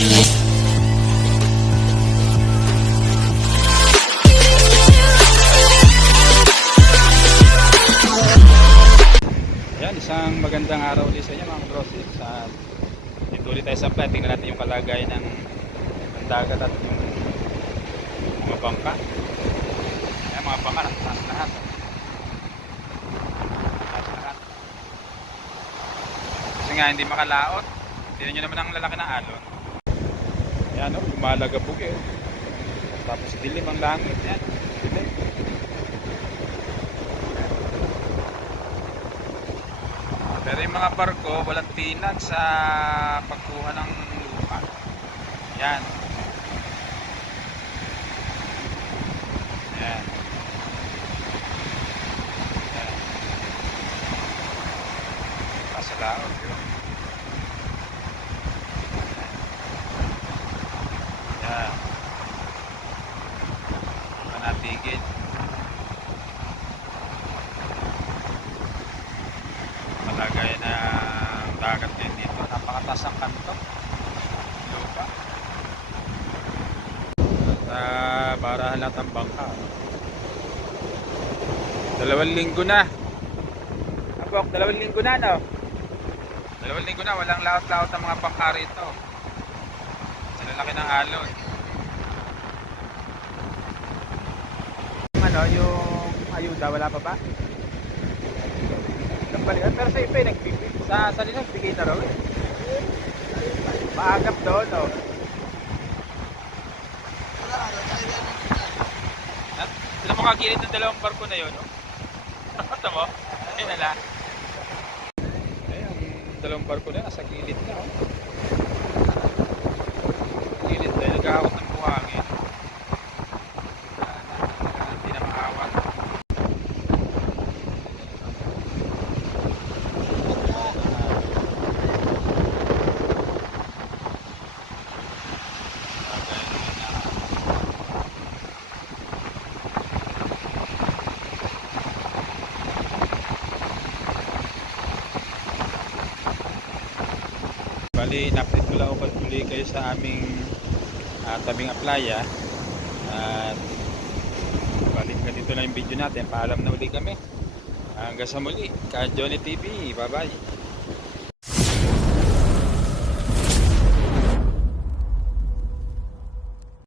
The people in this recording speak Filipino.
Ayan, isang magandang araw ulit sa inyo mga grosses. At dito ulit tayo sa plant. Tingnan natin yung kalagay ng, ng dagat at yung mga bangka. Ayan, mga bangka, nakataas lahat. Nga hindi makalaot. Tingnan nyo naman ang lalaki ng alon. Ayan, oh, lumalagabog eh. Tapos dilim ang langit. Ayan, dilim. Pero yung mga barko, walang tinag sa pagkuha ng lupa. Yan. Yan. Yan. Pasalaot yun. Yan. Manatigil. Malagay na dagat din ang kanto. Lupa. At uh, barahan lahat ang bangka. Dalawang linggo na. Abok, dalawang linggo na no? Dalawang linggo na, walang laot-laot ang mga bangka rito. Sa lalaki ng alon. Ano, yung ayuda, wala pa ba? Pero sa iba, eh, nagbibig. Sa, sa nila, nagbigay na raw eh. Maagap doon, no? Ha? Sila makagilid ng dalawang barko na yun, no? Ito mo? Ayun nala. Ayun, ang dalawang barko na, nasa gilid na, oh. Gilid na, nag-aawat ng buhangin. Wala na, Hindi na maawat. Bali, in-update ko lang ako uli kayo sa aming ah, tabing aplaya. At balik ka dito lang yung video natin. Paalam na uli kami. Hanggang sa muli. Ka Johnny TV. Bye-bye.